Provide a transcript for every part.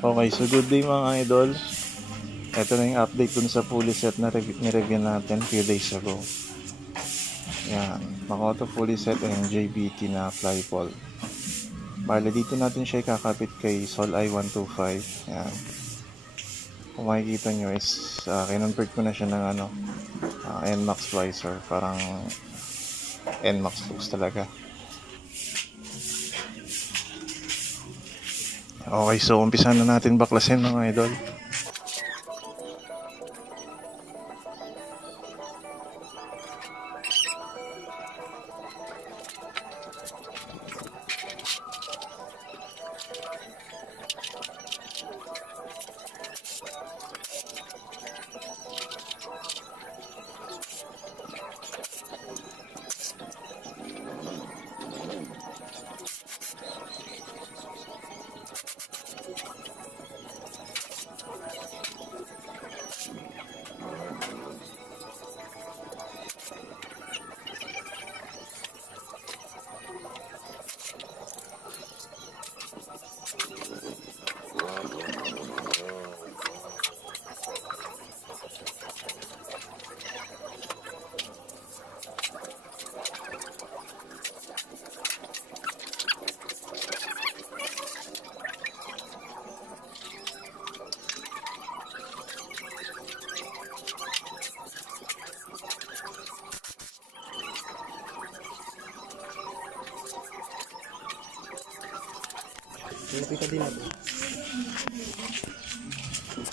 Okay, so good day mga idol. Ito na yung update dun sa pulley set na nireview natin few days ago. Yan, Makoto pulley set and JBT na fly ball. Bale, dito natin siya ikakapit kay Sol I-125. Yan. Kung makikita nyo is kinonvert ko na siya ng NMAX visor. Parang NMAX looks talaga. Okay, so umpisa na natin baklasin mga idol.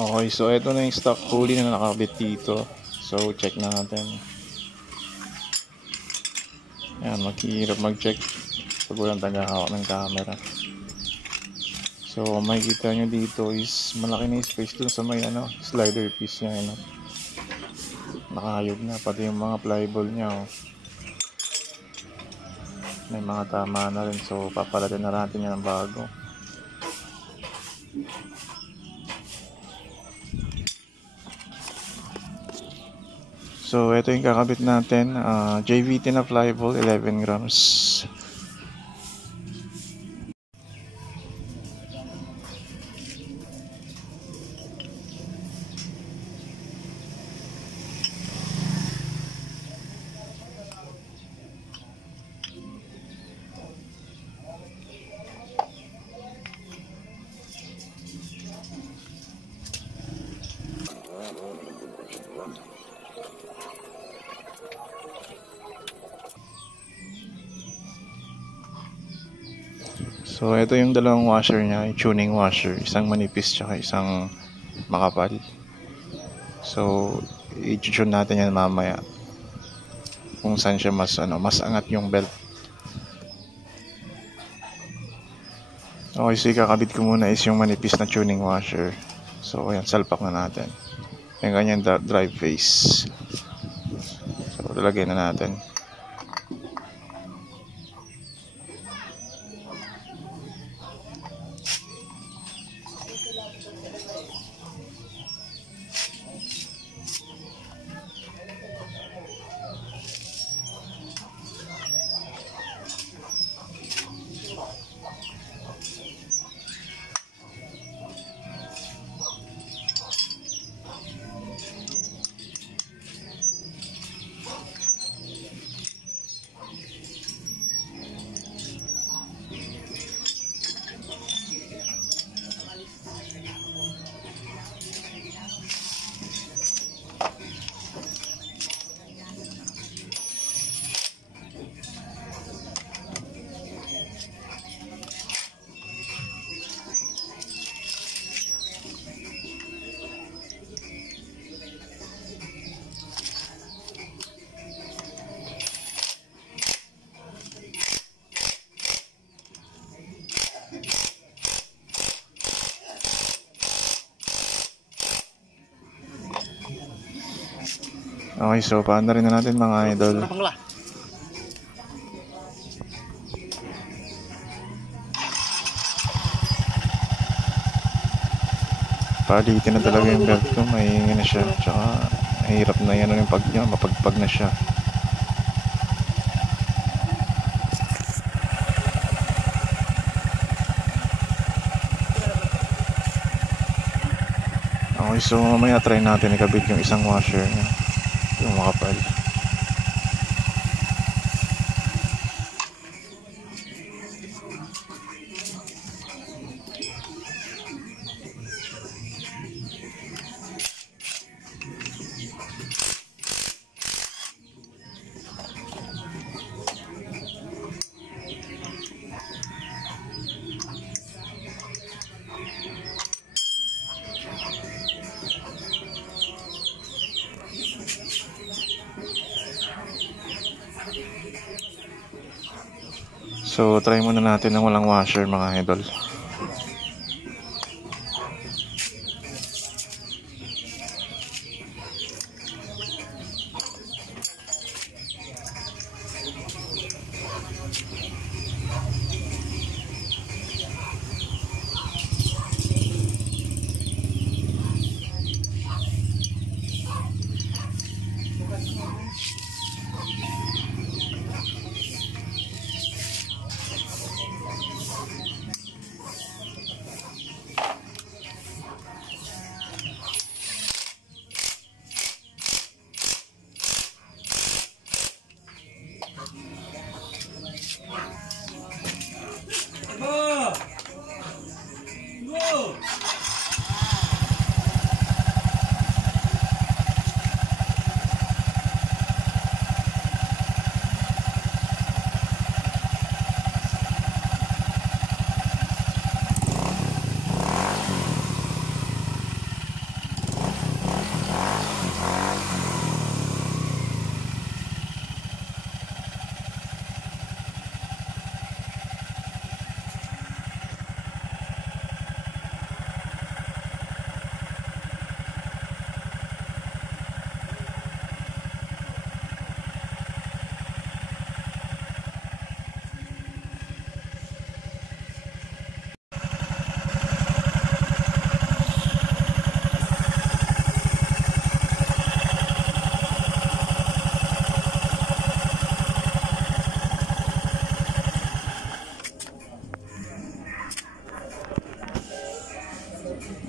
Okay, so ito na yung stock pulley na nakabit dito. So check natin. Yan, maghihirap mag-check pag walang tagahawak ng camera. So makikita nyo dito is malaki na yung space dun sa may slider piece niya. Nakahayog na, pati yung mga flyball niya. May mga tama na rin, so papalatin na natin yan ng bago. So ito yung kakabit natin, JVT na flyball, 11 grams. So ito yung dalawang washer niya, yung tuning washer, isang manipis tsaka isang makapal. So i-tune natin yan mamaya kung saan siya mas angat yung belt. Okay, so ikakabit ko muna is yung manipis na tuning washer. So ayan, salpak na natin yung kanyang drive face. So lalagay na natin. Okay, so paanda rin na natin mga idol. Palitin na talaga yung belt ko, mahingi na siya. Tsaka mahirap na yan yung pag niya, mapagpag na siya. Okay, so mamaya try natin ikabit yung isang washer niya, yung makapal. So try muna natin ng walang washer mga idol.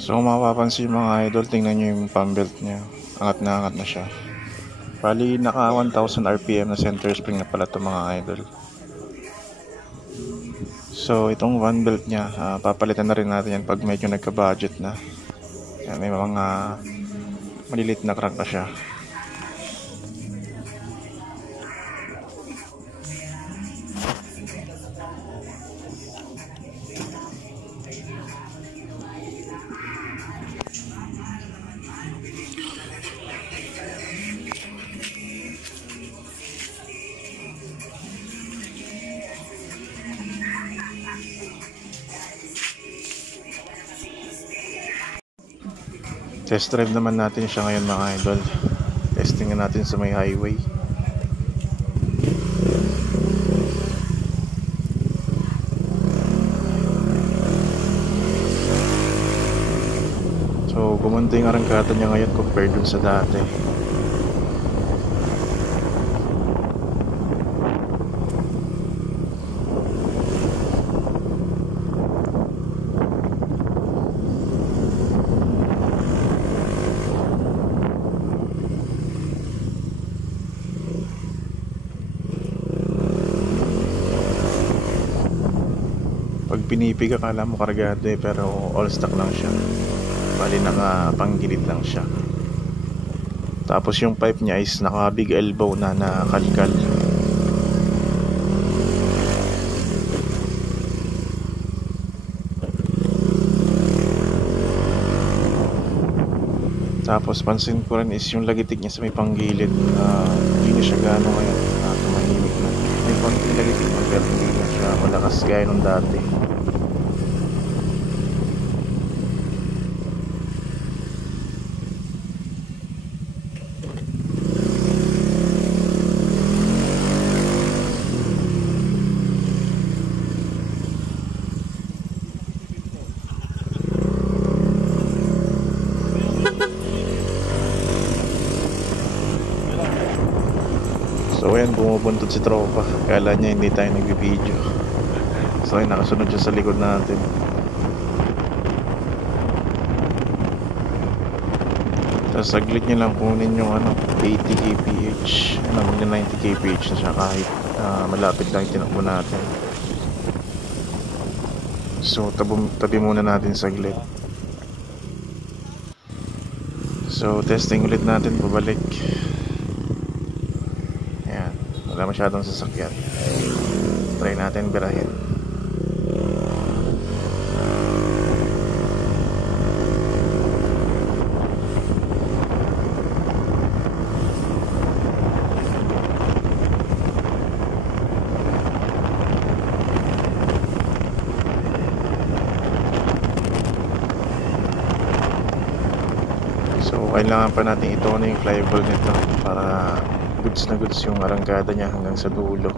So kung mapapansin mga idol, tingnan nyo yung pump belt nya, angat na siya. Bali naka 1000 rpm na center spring na pala ito mga idol. So itong fan belt nya, papalitan na rin natin yan pag medyo nagka budget na. Yan, may mga malilit na crack na siya. Test drive naman natin siya ngayon mga idol. Testing natin sa may highway. So gumanda yung arangkata niya ngayon compared dun sa dati. Pag pinipig akala mo kargado pero all stock lang siya. Bali nakapanggilid lang siya. Tapos yung pipe niya is naka big elbow na nakalkal. Tapos pansin ko rin is yung lagitik niya sa may panggilid, hindi na siya gano'n ngayon, tumahimik na. May konting lagitik na pero hindi na siya malakas gaya nung dati. So ayan, bumubuntot si tropa. Kala niya hindi tayo nagbibideo. So ayan, nakasunod siya sa likod natin. saglit nyo lang kunin yung 80 kph, magna 90 kph na siya kahit malapit lang yung tinakbo natin. So tabi muna natin saglit. So testing ulit natin pabalik. Ayan, wala masyadong sasakyan. Try natin birahin. So kailangan pa natin ito na yung flyball nito para goods na goods yung arangkada niya hanggang sa dulo.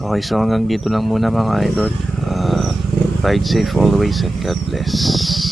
Okay, so hanggang dito lang muna mga idol. Ride safe always and God bless.